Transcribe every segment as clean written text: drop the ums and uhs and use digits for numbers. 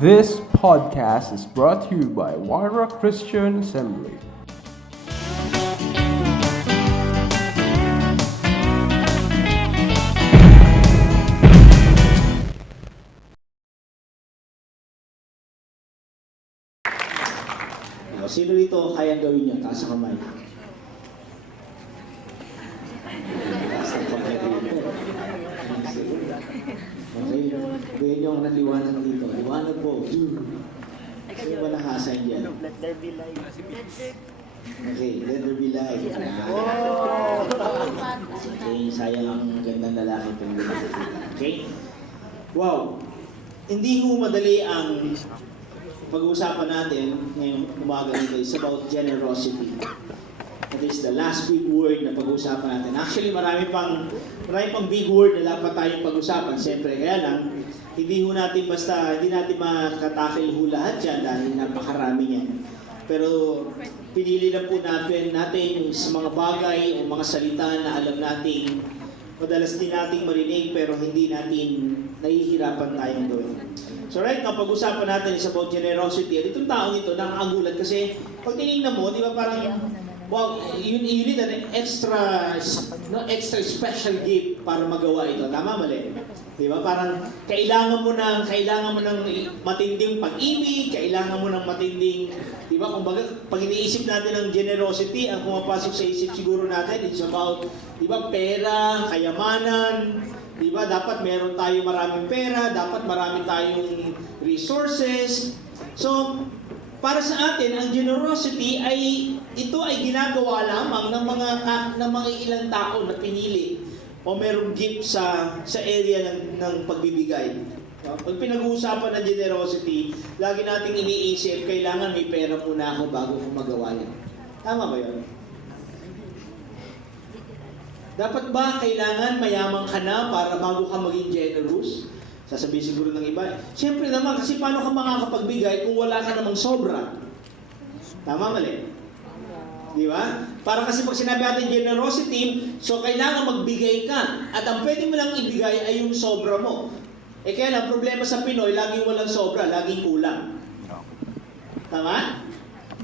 This podcast is brought to you by Wara Christian Assembly. Sino dito kayang gawin niya? Taas ang kamay. Taas ang kamay dito. Okay, gawin niyo ang naliwanag dito. Liwanag po. Sino ba nakasign dyan? Let there be light. Okay, let there be light. Okay, sayang ang gandang lalaki po. Okay? Wow! Hindi ho madali ang pag-uusapan natin ngayong umaga nito is about generosity. That is the last big word na pag-uusapan natin. Actually, marami pang big word na dapat tayong pag-usapan. Siyempre, kaya lang, hindi natin makatakil ho lahat yan dahil napakarami niyan. Pero pinili lang po natin yung mga bagay o mga salita na alam nating madalas din nating marinig pero hindi natin nahihirapan tayong gawin. So right now, pag-usapan natin is about generosity. At itong taong ito, nakakagulat kasi pag tinignan mo, di ba parang, wow, you need an extra special gift para magawa ito. Tama, mali? Di ba? Parang kailangan mo ng matinding pag-ibig, kailangan mo ng matinding, di ba? Kumbaga, pag iniisip natin ng generosity, ang pumapasok sa isip siguro natin, it's about, di ba, pera, kayamanan, di ba? Dapat meron tayo maraming pera, dapat marami tayong resources. So, para sa atin, ang generosity ito ay ginagawa lamang ng mga ilang tao na pinili o merong gift sa area ng pagbibigay. Pag pinag-uusapan ng generosity, lagi nating iniisip, kailangan may pera muna ako bago ko magawa yan. Tama ba yun? Dapat ba kailangan mayaman ka na para bago ka maging generous? Sasabihin siguro ng iba. Siyempre naman, kasi paano ka makakapagbigay kung wala ka namang sobra? Tama, mali? Di ba? Para kasi pag sinabi natin generosity, so kailangan magbigay ka. At ang pwede mo lang ibigay ay yung sobra mo. Eh kaya lang, problema sa Pinoy, laging walang sobra, laging kulang. Tama?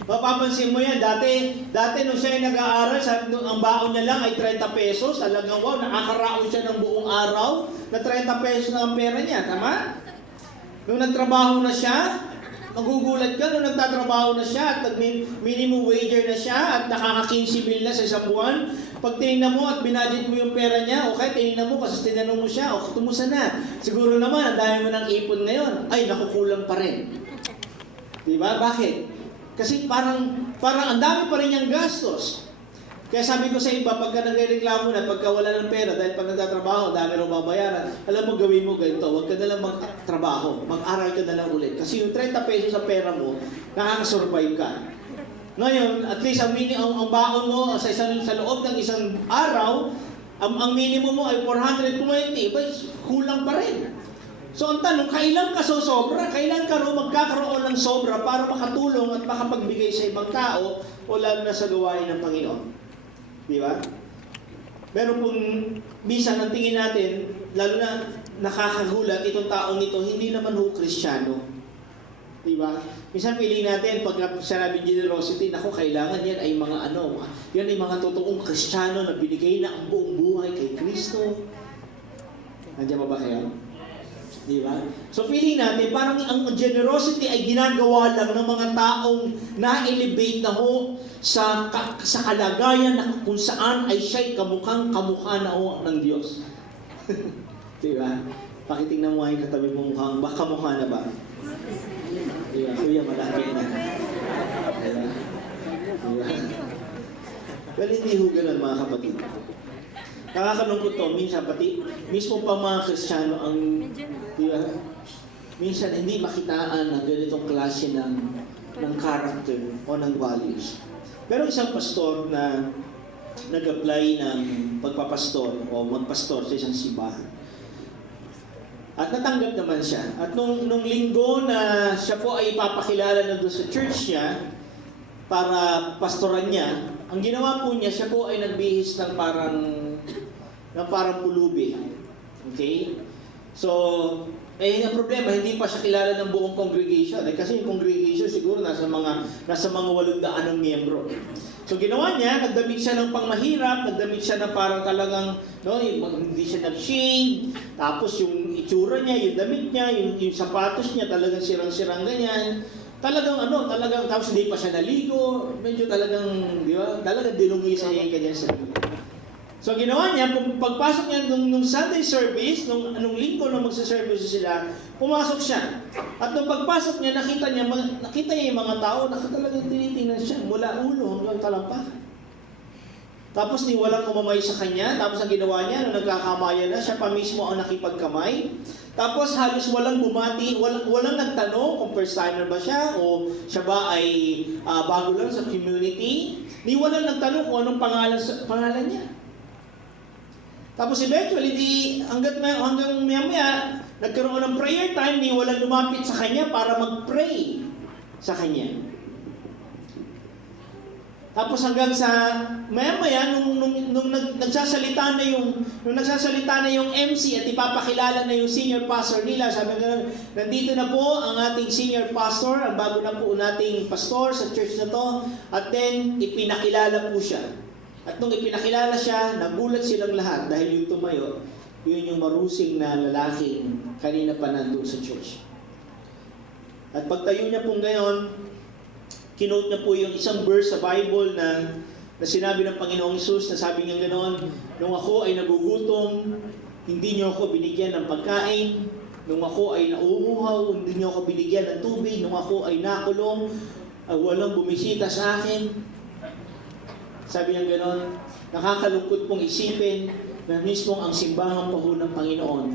Mapapansin mo yan, dati nung siya ay nag-aaral, ang baon niya lang ay 30 pesos, talagang wow, nakakaraon siya ng buong araw, na 30 pesos na ang pera niya, tama? Nung nagtrabaho na siya, magugulat ka, nung nagtatrabaho na siya, at minimum wager na siya, at nakaka-15 mil na sa isang buwan, pag tinignan mo at binudget mo yung pera niya, okay, tinignan mo, kasi tinanong mo siya, o kumusta na? Siguro naman, ang dami mo ng ipon ngayon, ay, nakukulang pa rin. Diba? Bakit? Kasi parang ang dami pa rin niyang gastos. Kaya sabi ko sa iba, pagka nagrereklamo na, pagka wala ng pera, dahil pag nagtatrabaho, dami rin mabayaran, alam mo, gawin mo ganito, huwag ka na lang magtrabaho, mag-aral ka na lang ulit. Kasi yung 30 pesos sa pera mo, nakakasurvive ka. Ngayon, at least ang baon mo sa loob ng isang araw, ang minimum mo ay 420, but kulang pa rin. So ang tanong, kailan ka sobra? Kailan ka magkakaroon ng sobra para makatulong at makapagbigay sa ibang tao o lalo na sa gawain ng Panginoon? Di ba? Pero kung minsan ang tingin natin, lalo na nakakagulat itong taong ito, hindi naman ho Kristiyano. Di ba? Minsan feeling natin, pag sinabi generosity, naku, kailangan yan ay yan ay mga totoong Kristiyano na binigay na ang buong buhay kay Kristo. Nandiyan ba kayo? Di ba? So feeling natin, parang ang generosity ay ginagawa lang ng mga taong na-elevate na ho sa kalagayan na kung saan ay siya'y kamukha na ho ng Diyos. Di ba? Pakitingnan mo ay katabi mo mukhang, kamukha na ba? Di ba? Kuya, malaki na. Di ba? Well, hindi ho ganun mga kapatid. Nakakalungkot to, minsan pati mismo pa mga Kristiyano ang, di ba? Minsan hindi makitaan ng ganitong klase ng character o ng values. Pero isang pastor na nag-apply ng pagpapastor o magpastor sa isang simbahan. At natanggap naman siya. At nung linggo na siya po ay ipapakilala na doon sa church niya para pastoran niya, ang ginawa po niya, siya po ay nagbihis ng parang pulubi. Okay? So, Eh, ang problema, hindi pa siya kilala ng buong congregation. Eh, kasi yung congregation siguro nasa mga 800 ng miyembro. So ginawa niya, nagdamit siya ng pangmahirap, nagdamit siya ng parang talagang, no, hindi siya nag-shave, tapos yung itsura niya, yung damit niya, yung sapatos niya, talagang sirang-sirang ganyan. Talagang, tapos hindi pa siya naligo, medyo talagang, di ba, talagang dinungisan niya yung kanyang sarili. So ginawa niya, pagpasok niya nung Sunday service, nung linggo nung magsa-service sila, pumasok siya. At nung pagpasok niya, nakita niya yung mga tao, nakatalagang tinitingnan siya mula ulo hanggang talampakan. Tapos walang kumamay sa kanya, tapos ang ginawa niya, nung nagkakamayan na, siya pa mismo ang nakipagkamay. Tapos halos walang bumati, walang nagtanong kung first timer ba siya o siya ba ay bago lang sa community. Walang nagtanong kung anong pangalan niya. Tapos eventually, hanggang maya-maya, nagkaroon ng prayer time, walang lumapit sa kanya para mag-pray sa kanya. Tapos hanggang sa maya-maya, nung nagsasalita na yung MC at ipapakilala na yung senior pastor nila, sabi nga, nandito na po ang ating senior pastor, ang bago na po nating pastor sa church na to, at then ipinakilala po siya. At nung ipinakilala siya, nagulat silang lahat dahil yung tumayo, yun yung marusing na lalaking kanina pa nandun sa church. At pagtayo niya pong gayon, kinote niya po yung isang verse sa Bible na sinabi ng Panginoong Hesus, na sabi niya ganon, nung ako ay nagugutom, hindi niyo ako binigyan ng pagkain. Nung ako ay nauuhaw, hindi niyo ako binigyan ng tubig. Nung ako ay nakulong, walang bumisita sa akin. Sabi niya gano'n, nakakalungkot pong isipin na mismong ang simbahang paho ng Panginoon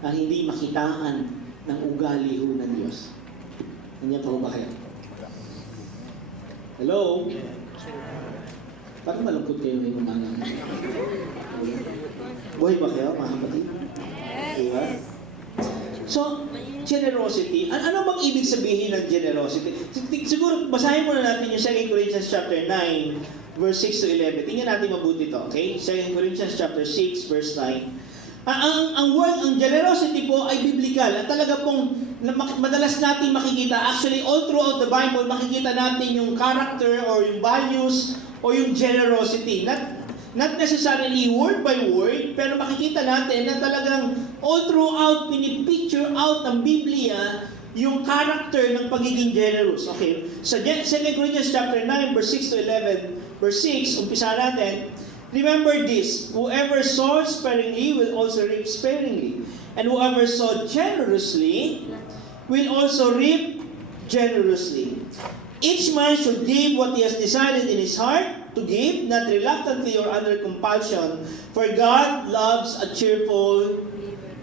ang hindi makitaan ng ugali ho ng Diyos. Nandiyan pa ho ba kayo? Hello? Parang malungkot kayo ngayong umaga. Buhay ba kayo, mga kapatid? Diba? So, generosity. Ano bang ibig sabihin ng generosity? Siguro, basahin muna natin yung 2 Corinthians chapter 9, verse 6 to 11. Tingnan natin mabuti ito, okay? 2 Corinthians chapter 6, verse 9. Ang generosity po ay biblical. At talaga pong madalas natin makikita, actually all throughout the Bible, makikita natin yung character or yung values o yung generosity. Not necessarily word by word, pero makikita natin na talagang all throughout, pinipicture out ng Biblia yung character ng pagiging generous. Okay? Sa 2 Corinthians chapter 9, verse 6 to 11, verse 6, umpisa natin, remember this, whoever sows sparingly will also reap sparingly. And whoever sowed generously will also reap generously. Each man should give what he has decided in his heart to give, not reluctantly or under compulsion, for God loves a cheerful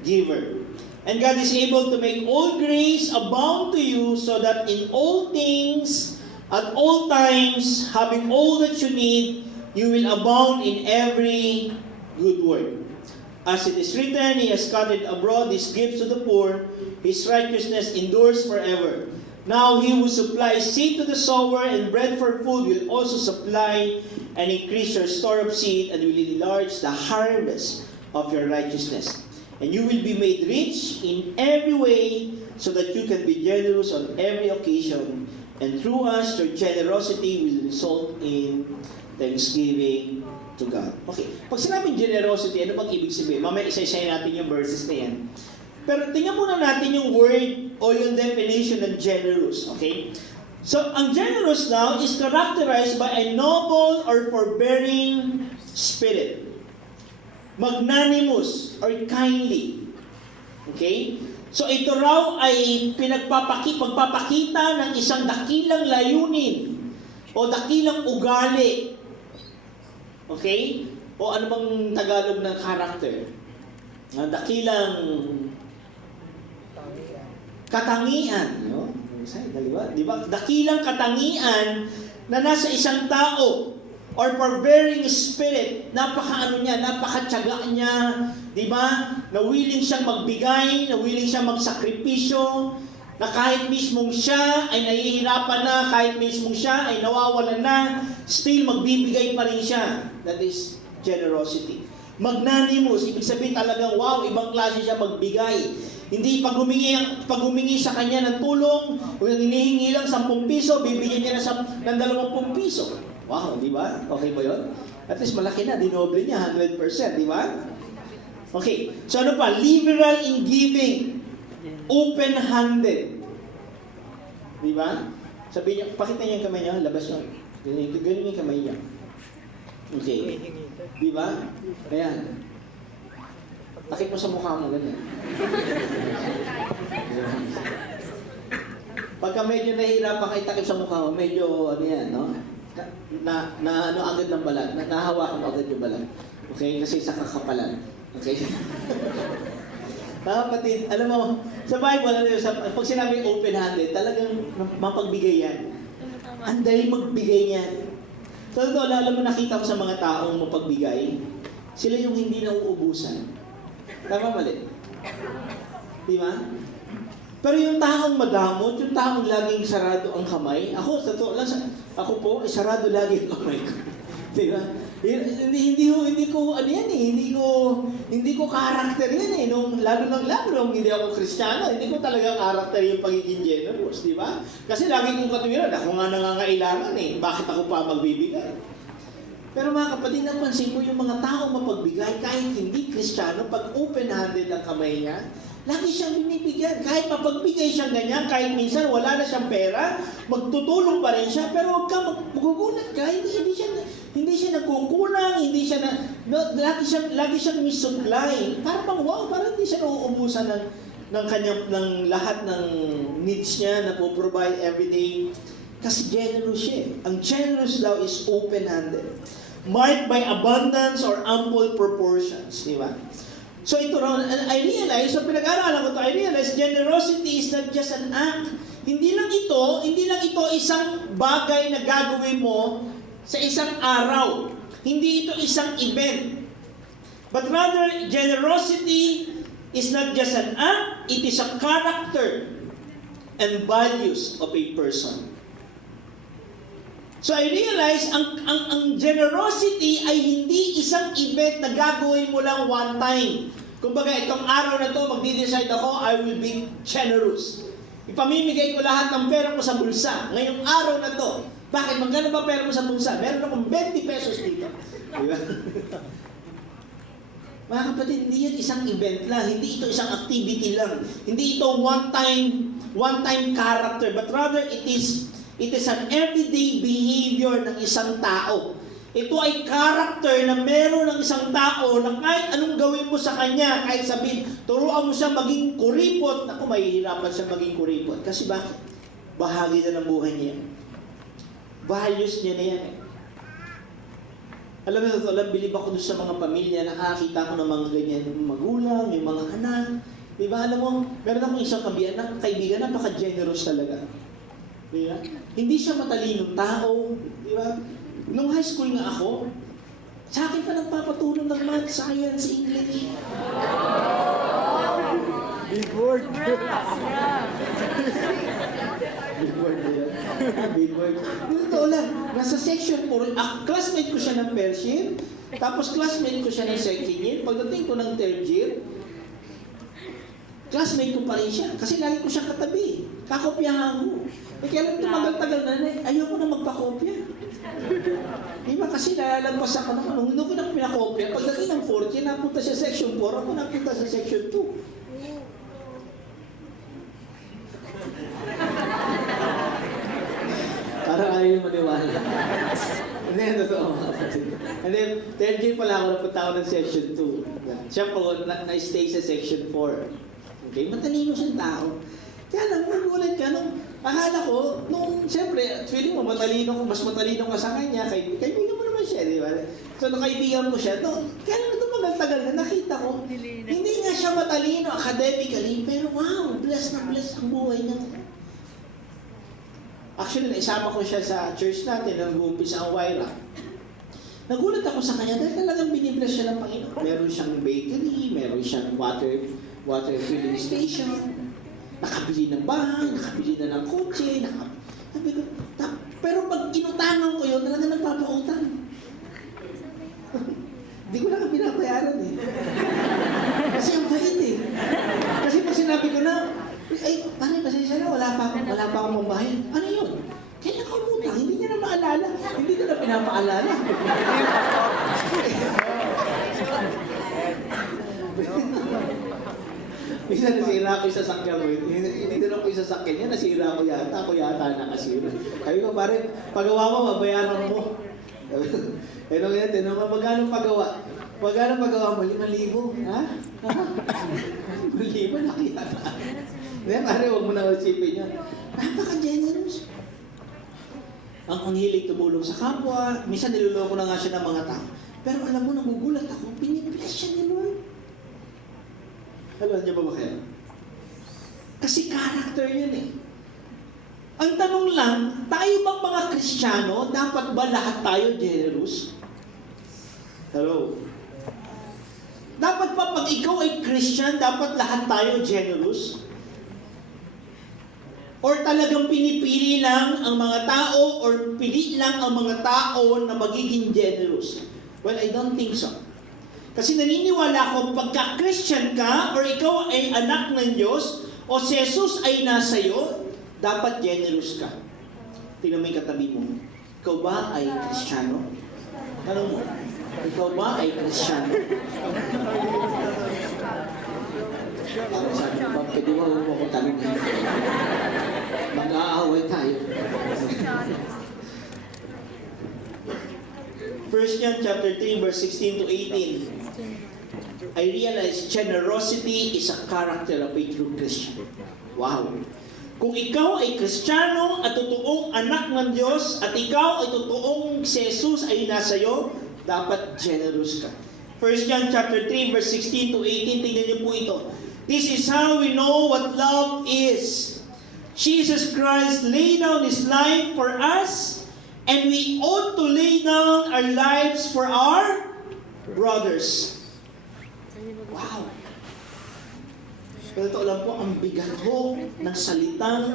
giver. And God is able to make all grace abound to you, so that in all things, at all times, having all that you need, you will abound in every good work. As it is written, He has scattered abroad His gifts to the poor, His righteousness endures forever. Now He who supplies seed to the sower and bread for food will also supply and increase your store of seed, and will enlarge the harvest of your righteousness. And you will be made rich in every way, so that you can be generous on every occasion. And through us, your generosity will result in thanksgiving to God. Okay, pag sinabing generosity, ano bang ibig sabihin? Mamaya isa-isa natin yung verses na yan. Pero tingnan muna natin yung word o yung definition ng generous. Okay? So, ang generous now is characterized by a noble or forbearing spirit. Magnanimous or kindly. Okay? So ito raw ay pagpapakita ng isang dakilang layunin o dakilang ugali. Okay? O ano bang Tagalog ng character? Dakilang katangian. No? Diba? Dakilang katangian na nasa isang tao or forbearing spirit, napakatyaga niya, di ba? Na willing siyang magbigay, na willing siyang magsakripisyo, na kahit mismong siya ay nahihirapan na, kahit mismong siya ay nawawalan na, still magbibigay pa rin siya. That is generosity. Magnanimous, ibig sabihin talagang, wow, ibang klase siya magbigay. Hindi pag humingi sa kanya ng tulong, o hinihingi lang 10 piso, bibigyan niya ng 20 piso. Wow, di ba? Okay ba yun? At least malaki na, dinoble niya 100%, di ba? Okay, so ano pa? Liberal in giving. Open-handed. Di ba? Sabihin niyo, pakita niyo yung kamay niyo, labas niyo. Ganyan yung kamay niyo. Okay. Di ba? Ayan. Takip mo sa mukha mo, ganyan. Pagka medyo nahihirapan kayo takip sa mukha mo, medyo ano yan, no? Ano agad ng balat. Nahawakan mo agad yung balat. Okay? Kasi sa kakapalan. Okay? Kapatid, alam mo, sa Bible, pag sinabing open-handed, talagang mapagbigay yan. Anday magbigay yan. So, ito, alam mo, nakita ko sa mga taong mapagbigay, sila yung hindi nauubusan. Tama mali? Di ba? Pero yung taong madamot, yung taong laging sarado ang kamay, ako po, sarado lagi ang kamay ko. Di ba? Hindi ko ano yan eh, hindi ko karakter yan eh, lalo nung hindi ako Kristiyano, hindi ko talaga karakter yung pagiging generous, di ba? Kasi lagi kong katuwiran, ako nga nangangailangan eh, bakit ako pa magbibigay? Pero mga kapatid, napansin ko yung mga taong mapagbigay, kahit hindi Kristiyano, pag open-handed ang kamay niya, lagi siyang binibigyan. Kahit mapagbigay siyang ganyan, kahit minsan wala na siyang pera, magtutulong pa rin siya, pero huwag ka magugulat ka, hindi siya nagkukulang, lagi siyang misupply. Parang wow, parang hindi siya nauubusan ng lahat ng needs niya na po-provide everyday. Kasi generous siya. Ang generous daw is open-handed. Marked by abundance or ample proportions. Di ba? So ito raw, I realize, so pinag-aralan ko ito, I realize generosity is not just an act. Hindi lang ito isang bagay na gagawin mo sa isang araw. Hindi ito isang event. But rather, generosity is not just an act, it is a character and values of a person. So I realize, ang generosity ay hindi isang event na gagawin mo lang one time. Kumbaga, itong araw na to, magdi-decide ako, I will be generous. Ipamimigay ko lahat ng pera ko sa bulsa. Ngayong araw na to. Bakit? Magkano ba pera mo sa bulsa? Meron akong 20 pesos dito. Diba? Mga kapatid, hindi yan isang event lang. Hindi ito isang activity lang. Hindi ito one-time character. But rather, it is an everyday behavior ng isang tao. Ito ay character na meron ng isang tao na kahit anong gawin mo sa kanya, kahit sabihin, turuan mo siya maging kuripot, naku, mahihirapan siya maging kuripot. Kasi bakit? Bahagi na ng buhay niya. Values niya na yan. Alam mo, bilib ako doon sa mga pamilya, nakakita ko ng mga ganyan, yung magulang, yung mga anak. Diba, alam mo, meron akong isang kaibigan, napaka-generous talaga. Diba? Hindi siya matalinong tao. Diba? Nung high school nga ako, sa akin pa nagpapatulong ng math, science, English. Big word. Big word na yan. Big word. Totoo lang, nasa section 4, classmate ko siya ng first year, tapos classmate ko siya ng second year, pagdating ko ng third year, classmate ko pa rin siya, kasi lagi ko siya katabi. Kakopyahan ko. Kaya lang tumagal-tagal na, ayoko na magpakopya. Diba kasi nalalagpas ako naman, nung ko na pinakopya, pagdating ng 4th year, napunta siya section 4, ako napunta sa section 2. Parang ayaw yung maniwala. Hindi, totoo mga kapatid. And then, third year pala ako, napunta ako ng section 2. Siya po, na-stay sa section 4. Okay, matalino siyang tao. Kaya lang, magulat ka, akala ko, siyempre, feeling mo, mas matalino ka sa kanya, kaibigan mo naman siya, di ba? So, nung kaibigan mo siya, kaya lang tumagal-tagal na nakita ko, hindi nga siya matalino academically, pero wow, blessed na blessed ang buhay niya. Actually, naisama ko siya sa church natin, nag-uumpisa ang Waira. Nagulat ako sa kanya dahil talagang binibless siya ng Panginoon. Meron siyang bakery, meron siyang water filling station, nakabili ng bahay, nakabili na ng kotse, sabi ko, pero pag inutangan ko yun, talaga nagpapautang. Hindi ko lang pinapayaran eh. Kasi ang bait eh. Kasi pag sinabi Ay, pare, pasensya na, wala pa akong mambahin. Ano yun? Kailan ka umutang? Hindi niya na maalala. Hindi ko na pinapaalala. Minsan nasira ko yung sasakyan mo. Hindi na ko yung sasakyan niya, nasira ko yata. Ako yata nakasira. Sabi ko, pare, pagawa mo, mabayaran mo. Tinong yan, magkano pagawa? Magkano pagawa mo? 5,000. Ha? 5,000, nakiyata. Hindi, pare, huwag mo na usipin yan. Napaka-generous. Ang hilig tumulong sa kapwa. Minsan niloloko na nga siya ng mga tao. Pero alam mo, nagugulat ako, pinipilas siya ni Lord. Alam niyo ba kayo? Kasi character yun eh. Ang tanong lang, tayo bang mga Kristiyano, dapat ba lahat tayo generous? Hello? Dapat pa pag ikaw ay Christian, dapat lahat tayo generous? Or talagang pinipili lang ang mga tao or pili lang ang mga tao na magiging generous? Well, I don't think so. Kasi naniniwala ako, pagka-Christian ka or ikaw ay anak ng Diyos o si Jesus ay nasa iyo, dapat generous ka. Tingnan mo yung katabi mo. Ikaw ba ay Kristiyano? Tanong mo, ikaw ba ay Kristiyano? Ako sabi ko, pwede mo ako tanongin. Mag-aaway tayo. 1 John chapter 3, verse 16 to 18. I realize generosity is a character of a true Christian. Wow! Kung ikaw ay Kristiyano at totoong anak ng Diyos at ikaw ay totoong si Jesus ay nasa iyo, dapat generous ka. 1 John chapter 3, verse 16 to 18, tingnan niyo po ito. This is how we know what love is. Jesus Christ laid down His life for us, and we ought to lay down our lives for our brothers. Wow! Pero ito lang po, ang bigat ho ng salitang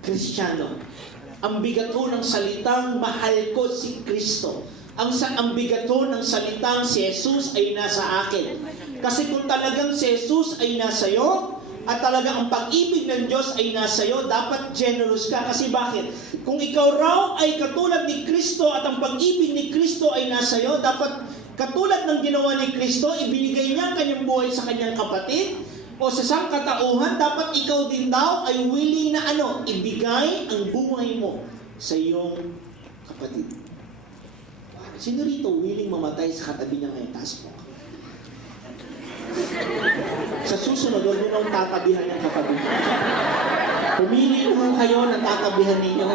Kristiyano. Ang bigat ho ng salitang mahal ko si Kristo. Ang bigat ho ng salitang si Jesus ay nasa akin. Kasi kung talagang si Jesus ay nasa iyo, at talagang ang pag-ibig ng Diyos ay nasa iyo, dapat generous ka. Kasi bakit? Kung ikaw raw ay katulad ni Kristo at ang pag-ibig ni Kristo ay nasa iyo, dapat katulad ng ginawa ni Kristo, ibinigay niya ang kanyang buhay sa kanyang kapatid o sa sangkatauhan, dapat ikaw din daw ay willing na ibigay ang buhay mo sa iyong kapatid. Sino rito willing mamatay sa katabi niya ngayon? Taas mo. Sa susunod, huwag nyo nang tatabihan yung katabi. Pumili mo kayo na tatabihan ninyo.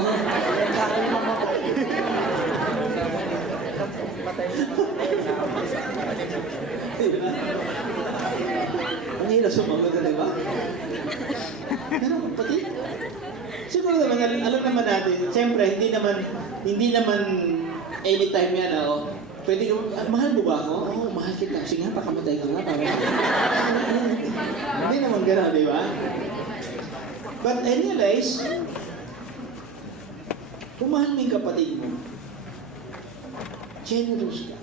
Diba? Ang hirap sumagot na, diba? Pero, pati, siguro naman, alam naman natin, siyempre, hindi naman anytime yan, pwede ka, mahal mo ba ako? Oo, mahal kita. Sige nga, pakamatay ka nga. Hindi naman gano'n, di ba? But I realize, kung mahal mo yung kapatid mo, generous ka.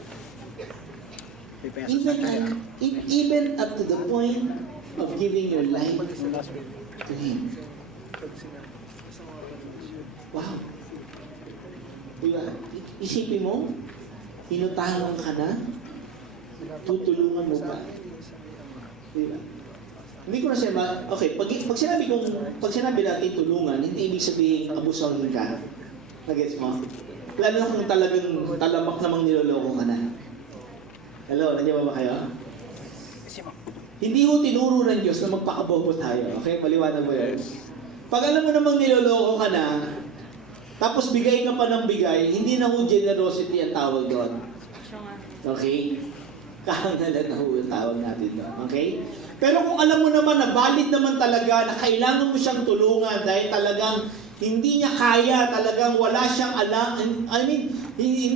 Even up to the point of giving your life to Him. Wow. Diba? Isipin mo, inutahan ka na, tutulungan mo ba? Diba? Hindi ko na sabi, okay, pag sinabi natin tulungan, hindi ibig sabihin abusahin ka. Nagets mo? Lalo na kung talagang talamak namang niloloko ka na. Hello, nandiyan ba kayo? Hindi ho tinuro ng Diyos na magpakabobo tayo. Okay, maliwanag mo yan. Pag alam mo namang niloloko ka na, tapos bigay ka pa ng bigay, hindi na ho generosity ang tawag doon. Okay? Kahangalan na ho ang tawag natin doon. Okay? Pero kung alam mo naman na valid naman talaga, na kailangan mo siyang tulungan dahil talagang hindi niya kaya, talagang wala siyang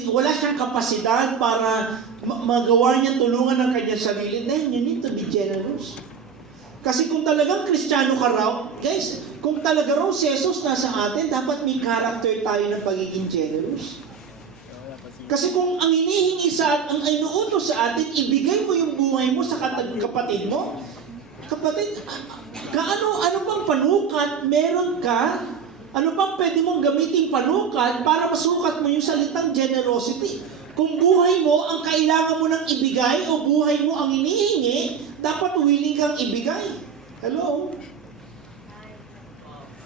wala siyang kapasidad para magawa niya tulungan ng kanyang sarili, then you need to be generous. Kasi kung talagang Kristiyano ka raw, guys, kung talaga raw si Jesus nasa atin, dapat may character tayo ng pagiging generous. Kasi kung ang inihingi ang inuutos sa atin, ibigay mo yung buhay mo sa kapatid mo, Kapatid, ano bang panukat meron ka? Ano bang pwede mong gamitin panukat para masukat mo yung salitang generosity? Kung buhay mo ang kailangan mo ng ibigay o buhay mo ang hinihingi, dapat willing kang ibigay. Hello?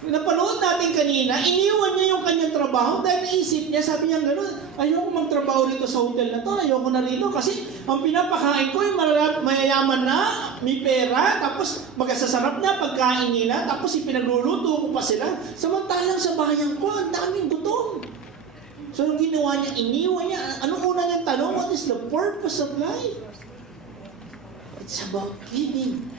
Napanood natin kanina, iniwan niya yung kanyang trabaho dahil naisip niya, sabi niya gano'n, ayoko magtrabaho rito sa hotel na to, ayoko na rito kasi ang pinapakain ko yung mayayaman na, may pera, tapos magkasasarap na pagkain nila, tapos ipinagluluto ko pa sila. Samantalang sa bayan ko, ang daming gutom. So yung ginawa niya, iniwan niya, anong una niyang tanong, what is the purpose of life? It's about giving.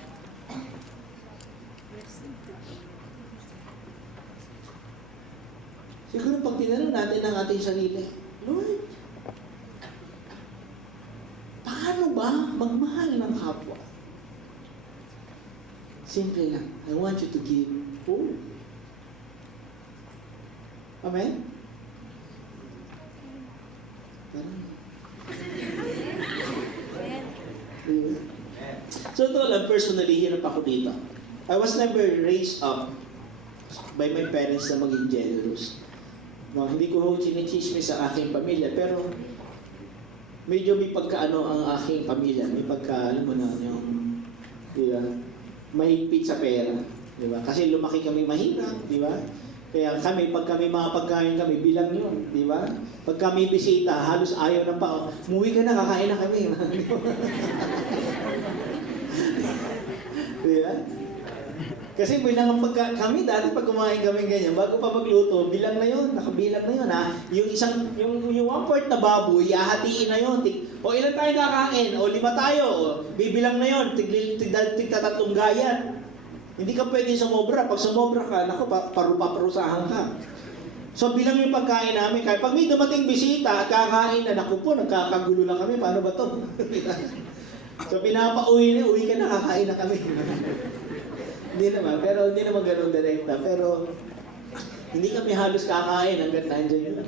Siguro pag tinanong natin ang ating sarili, Lord, paano ba magmahal ng kapwa? Simple lang. I want you to give all. Amen? So ito lang, personally, hirap ako dito. I was never raised up by my parents na maging generous. No, hindi ko chinichismis sa aking pamilya, pero medyo may pagkaano ang aking pamilya. May pagka, alam mo na, yung, di ba, mahigpit sa pera. Di ba? Kasi lumaki kami mahirap, di ba? Kaya kami, pag kami mga pagkain kami, bilang yun, di ba? Pag kami bisita, halos ayaw ng pao, umuwi ka na, kakain na kami. Di ba? Kasi bilang ang kami dati pag kumain kami ganyan, bago pa magluto, bilang na yun, nakabilang na yun ha. Yung 1/4 na baboy, hahatiin na yun. O ilan tayo kakain? O 5 tayo. Bibilang na yun, tig-3 gayat. Hindi ka pwede sumobra. Pag sumobra ka, naku, parusahan ka. So bilang yung pagkain namin, kaya pag may dumating bisita at kakain na, naku po, nagkakagulo na kami, paano ba to? So pinapauwi na, uwi ka na, kakain na kami. Hindi naman ganun direkta. Pero hindi kami halos kakain hanggang nandiyan yun.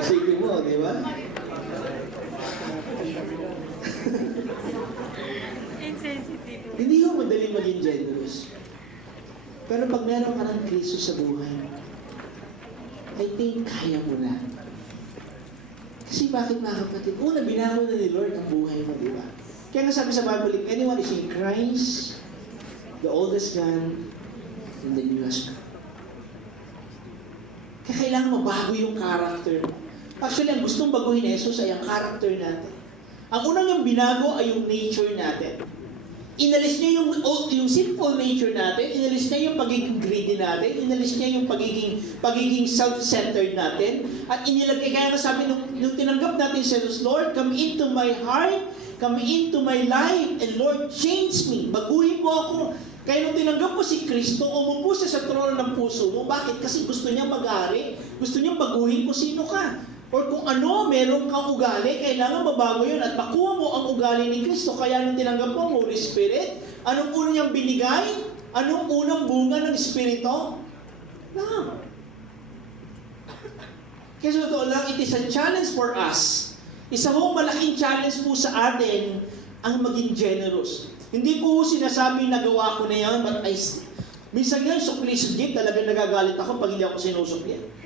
Isipin mo, di ba? Hindi ko madali maging generous. Pero pag meron ka ng Kristo sa buhay, I think kaya mo na. Kasi bakit mga kapatid? Una, binago na ni Lord ang buhay mo, di ba? Kaya nga sabi sa Bible, if anyone is in Christ, the oldest man and the newest man. Kaya kailangan mabago yung character. Actually, ang gustong baguhin ni Jesus ay ang character natin. Ang unang yung binago ay yung nature natin. Inalis niya yung sinful nature natin, inalis niya yung pagiging greedy natin, inalis niya yung pagiging self-centered natin, at inilagay, kaya sabi nung tinanggap natin si Jesus, Lord, come into my heart, come into my life, and Lord, change me. Baguhin mo ako. Kaya nung tinanggap mo si Kristo, umupo siya sa trono ng puso mo. Bakit? Kasi gusto niya mag-ari, gusto niya baguhin kung sino ka. Or kung ano, meron kang ugali, kailangan mabago yun at makuha mo ang ugali ni Kristo. Kaya nung tinanggap mo, Holy Spirit, anong unang niyang binigay? Anong unang bunga ng Espiritu? Love. Kasi totoo lang, it is a challenge for us. Isa ho malaking challenge po sa atin ang maging generous. Hindi ko sinasabi nagawa ko na yan, but minsan nga yung sukli-sugit, talagang nagagalit ako pag hindi ako sinusukli.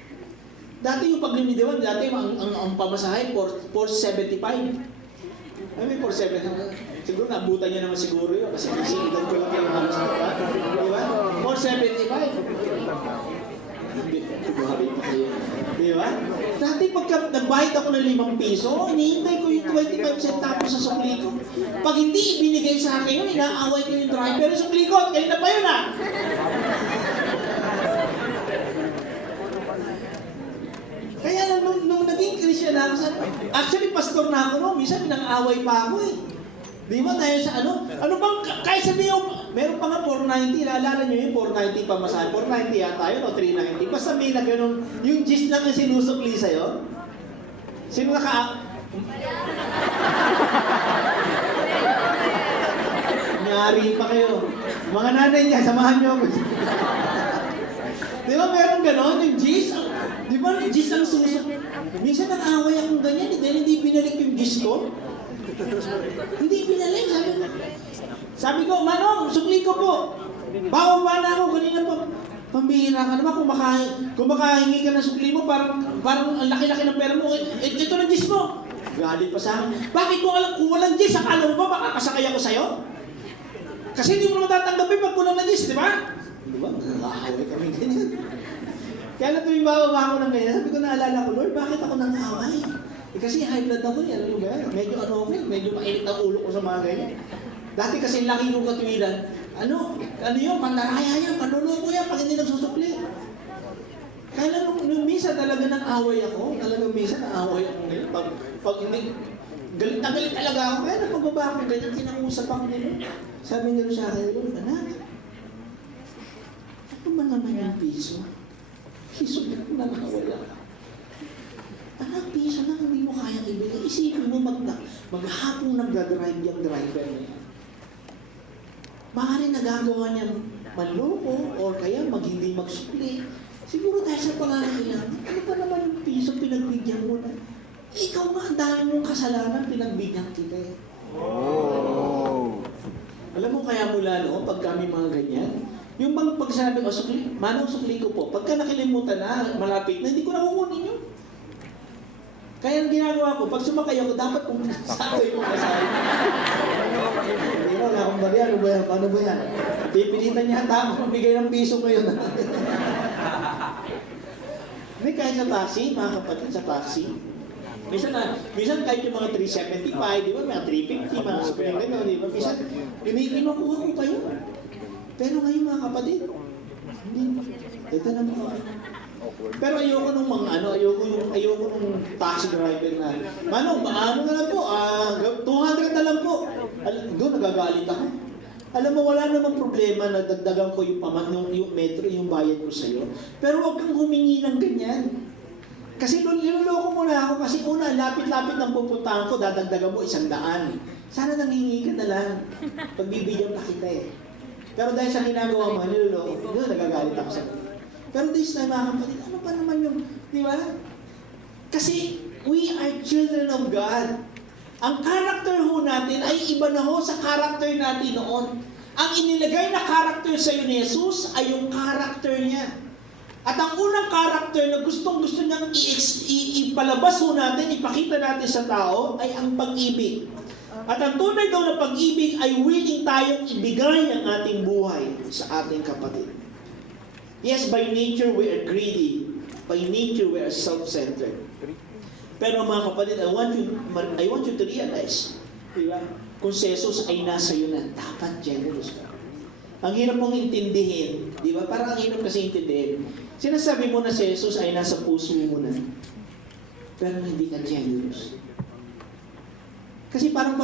Dati yung paglimidiwan, ang pamasahe, 475. I mean, 475. Siguro nabutan niya naman siguro yun, kasi edad ko lang kayo halos na ba? Di ba? 475. Di ba? Dati pagka nagbayad ako ng 5 piso, hinihintay ko yung 25 centavos sa sukli ko. Pag hindi ibinigay sa akin yun, inaaway ko yung driver sa sukli ko, kanina pa yun ah! Kaya nung naging Christian na ako, actually pastor na ako no, minsan pinang-away pa ako eh. Di ba dahil sa ano bang, kahit sabihin meron pa nga 490, naalala nyo yung 490 pa masahe, 490 yata yun o 390, basta may na ganun, yung gist lang yung sinusukli sa'yo. Sino Nyari pa kayo. Mga nanay niya, samahan nyo ako. Di ba meron ganon? Yung gis? Di ba yung gis ang susok? Minsan nag-away akong ganyan, dahil hindi binalik yung gis ko. Hindi binalik, sabi ko, Manong, sukli ko po. Bawa pa na ako, kanina pa. Pambihira ka naman, kung makahingi ka ng sukli mo, parang ang laki-laki ng pera mo, ito na gis mo. Galit pa sa akin. Bakit mo alam, kung walang gis, akala mo ba makakasakay ako sa'yo? Kasi hindi mo naman tatanggapin pag kulang na gis, di ba? Di ba? Nakakaway kami ganyan. Kaya na tuwing bababa ako ng ganyan, sabi ko naalala ko, Lord, bakit ako nang-away? Kasi high blood ako, alam mo ba? Medyo medyo mainit ang ulo ko sa mga ganyan. Dati kasi laki kong katwiran, ano yun, pandaraya yan, panluloko yan, pag hindi nagsusukli. Kaya nung minsan talaga nang-away ako, talagang minsan nang-away ako ngayon. Pag hindi, galit na galit talaga ako. Kaya nang pagbaba ako ganyan, kinangusap ako nila. Sabi nila sa akin, Lord, anak, ano ba naman yung piso? Piso na nang-away ako. Anak, piso na hindi mo kayang ibigay. Isipin mo maghapong nagdadrive yung driver na yan. Maaaring nagagawa niya manloko o kaya hindi magsukli. Siguro dahil sa pangangailangan, ano pa naman yung piso pinagbigyan mo na? Ikaw nga, ang dami mong kasalanan, pinagbigyan kita eh. Oh. Alam mo kaya mula pag kami mga ganyan, yung pag sinabi ko, sukli, Manong sukli ko po, pagka nakilimutan na, malapit na, hindi ko na kukunin yun. Kaya ang ginagawa ko, pag sumakay ako, dapat kung sakay ko kasay. Hindi ko, wala akong bari, ano ba yan? Paano ba yan? Pipilitan niya tama, magbigay ng piso ngayon. Hindi, kahit sa taxi, mga kapatid, sa taxi. Minsan kahit yung mga 375, di ba? Mga 350, mga spring gano'n, di ba? Minsan, kinukuha ko pa yun. Pero ngayon, mga kapatid, hindi. Ito na mga pero ayoko nung ayoko nung taxi driver na, Manong, ano na lang po, 200 na lang po. Doon, nagagalit ako. Alam mo, wala namang problema na dagdagan ko yung metro, yung bayad ko sa'yo. Pero huwag kang humingi ng ganyan. Kasi niloloko mo na ako kasi una, lapit-lapit ng pupuntahan ko, dadagdagan mo 100. Sana nangingi ka na lang. Pagbibigyan pa kita eh. Pero dahil sa ginagawa mo, niloloko, doon nagagalit ako sa'yo. Pero this time, mga kapatid, ano pa naman yung, di ba? Kasi we are children of God. Ang character ho natin ay iba na ho sa character natin noon. Ang inilagay na character sa iyo ni Jesus ay yung character niya. At ang unang character na gustong-gusto niyang ipalabas ho natin, ipakita natin sa tao, ay ang pag-ibig. At ang tunay daw na pag-ibig ay willing tayong ibigay ng ating buhay sa ating kapatid. Yes, by nature we are greedy. By nature we are self-centered. Pero mga kapatid, I want you to realize, di ba? Kung si Jesus ay nasa iyo na, dapat generous ka. Ang hirap mong intindihin, di ba? Parang ang hirap kasi intindihin. Sinasabi mo na si Jesus ay nasa puso mo na, pero hindi ka generous. Kasi parang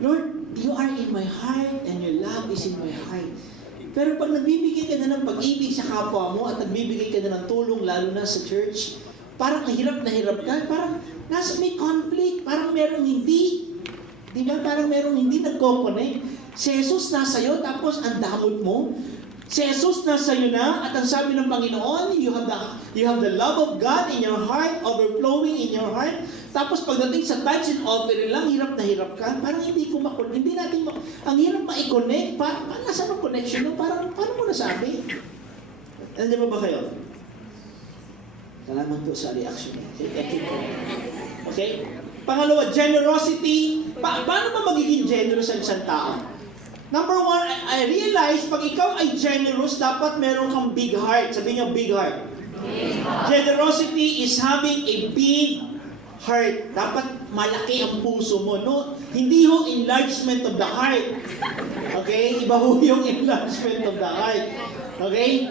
Lord, you are in my heart and your love is in my heart. Pero pag nagbibigay ka na ng pag-ibig sa kapwa mo at nagbibigay ka na ng tulong, lalo na sa church, parang hirap na hirap ka, parang may conflict, parang merong hindi. Di ba? Parang merong hindi nagko-connect. Si Jesus nasa iyo, tapos ang damot mo. Si Jesus nasa iyo na, at ang sabi ng Panginoon, you have the love of God in your heart, overflowing in your heart. Tapos pagdating sa tithes and offering lang, hirap na hirap ka. Parang hindi natin ang hirap ma-connect. Nasaan ang connection? Parang, paano mo nasabi? Nandiyan ba kayo? Salamat po sa reaction. Okay? Pangalawa, generosity. Paano ba magiging generous ang isang tao? Number one, I realize pag ikaw ay generous, dapat meron kang big heart. Sabihin niyo, big heart. Generosity is having a big heart. Dapat malaki ang puso mo. No? Hindi ho enlargement of the heart. Okay? Iba ho yung enlargement of the heart. Okay?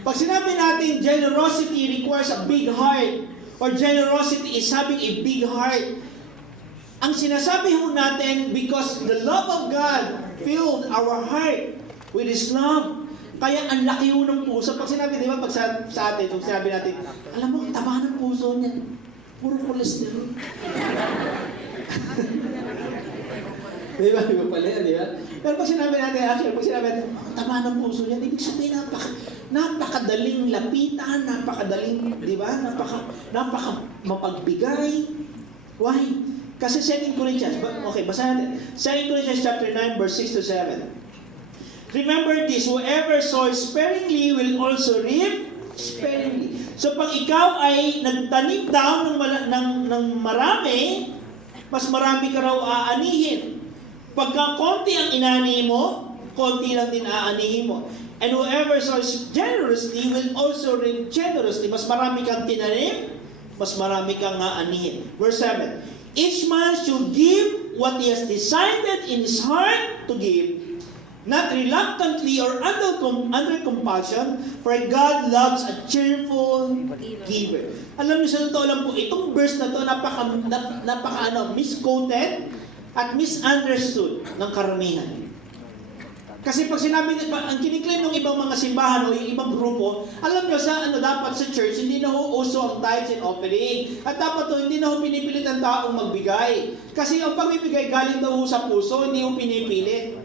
Pag sinabi natin generosity requires a big heart, or generosity is having a big heart, ang sinasabi ho natin, because the love of God filled our heart with His love. Kaya ang laki ho ng puso. Pag sinabi, di ba, pag sa atin, pag sinabi natin, alam mo, ang taba ng puso niya. Puro cholesterol. Di ba? Di ba pala yan, di ba? Pero pag sinabi natin, actually, pag sinabi natin, ang tama ng puso niya, ibig sabihin, napakadaling lapitan, napakadaling, di ba? Napaka mapagbigay. Why? Kasi 2 Corinthians, okay, basahin natin. 2 Corinthians chapter 9, verse 6 to 7. Remember this, whoever sows sparingly will also reap sparingly. So pag ikaw ay nagtanim daw ng marami, mas marami ka raw aanihin. Pagka konti ang inani mo, konti lang din aanihin mo. And whoever sows generously will also reap generously. Mas marami kang tinanim, mas marami kang aanihin. Verse 7. Each man should give what he has decided in his heart to give, not reluctantly or under compulsion, for God loves a cheerful giver. Alam niyo, sa totoo lang po, itong verse na to napaka misquoted at misunderstood ng karamihan. Kasi pag sinabi, ang kiniklaim ng ibang mga simbahan o yung ibang grupo, alam niyo sa dapat sa church, hindi na ho uso ang tithes and offering. At dapat hindi na ho pinipilit ang taong magbigay. Kasi ang pagbibigay galing daw ho sa puso, hindi ho pinipilit.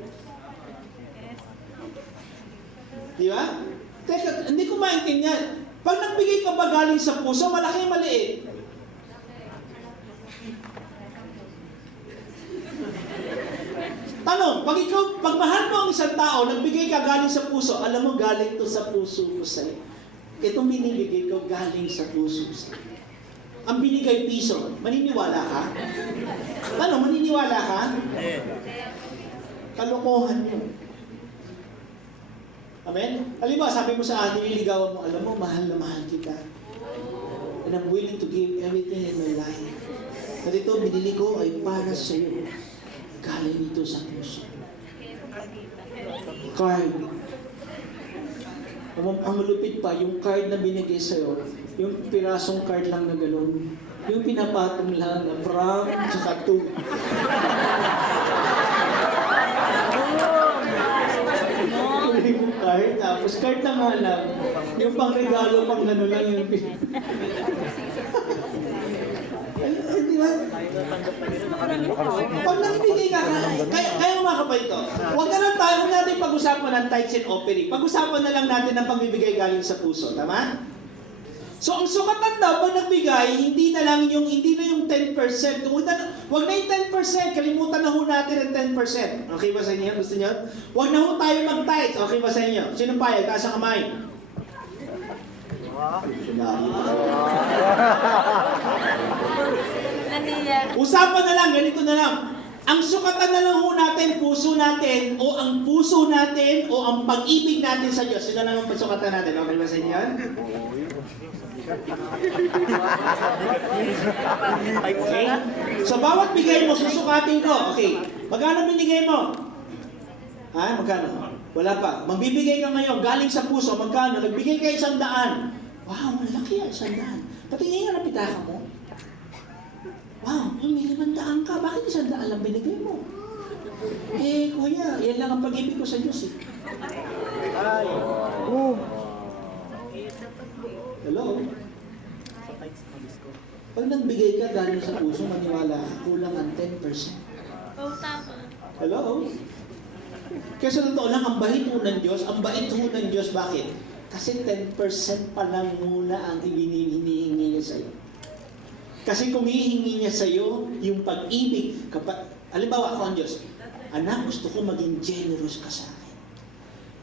Di ba? Teka, hindi ko maintindihan. Pag nagbigay ka ba galing sa puso, malaki maliit? Tanong, pag mahal mo ang isang tao, nagbigay ka galing sa puso, alam mo, galing to sa puso ko sa'yo. Itong binibigay ko, galing sa puso sa'yo. Ang binigay piso, maniniwala ka? Tanong, maniniwala ka? Kalokohan mo. Amen? Halimbawa, sabi mo sa atin, nililigawan mo, alam mo, mahal na mahal kita. And I'm willing to give everything in my life. At ito, binili ko ay para sa iyo. Galing ito sa puso. Card. Ang malupit pa, yung card na binigay sa iyo, yung pirasong card lang na gano'n, yung pinapatong lang na from, tsaka to. Card, tapos card na nga lang. Yung pang regalo, pang gano'n lang yung di ba? Pag nagbigay ka, kaya mga kabaito, huwag na lang tayo, huwag natin pag-usapan ng tithes and offering. Pag-usapan na lang natin ang pagbibigay galing sa puso, tama? So, ang sukatan daw, pag nagbigay, hindi na yung 10%. Huwag na yung 10%, kalimutan na ho natin ang 10%. Okay ba sa inyo? Gusto nyo? Huwag na ho tayo mag-tithes. Okay ba sa inyo? Sinong payag? Taas ang kamay. Usapan na lang, ganito na lang. Ang sukatan na lang ho natin, puso natin, o ang puso natin, o ang pag-ibig natin sa Diyos. Sino lang ang pasukatan natin? Okay ba sa inyo? Okay? So, bawat bigay mo, susukatin ko. Okay. Magkano binigay mo? Ha? Magkano? Wala pa. Magbibigay ka ngayon, galing sa puso. Magkano? Nagbigay ka 100. Wow, malaki yan, 100. Patingin nga na pitaka mo. Wow, may 500 ka. Bakit 100 lang binigay mo? Eh, kuya, yan lang ang pag-ibig ko sa Diyos eh. Hello? Pag nagbigay ka galing sa puso, maniwala ka, kulang ang 10%. Oh, tama. Hello? Kasi totoo lang, ang bait mo ng Diyos, ang bait mo ng Diyos, bakit? Kasi 10% pa lang muna ang hinihingi niya sa'yo. Kasi kung hihingi niya sa'yo, yung pag-ibig, halimbawa ako ang Diyos, anak, gusto ko maging generous ka sa akin.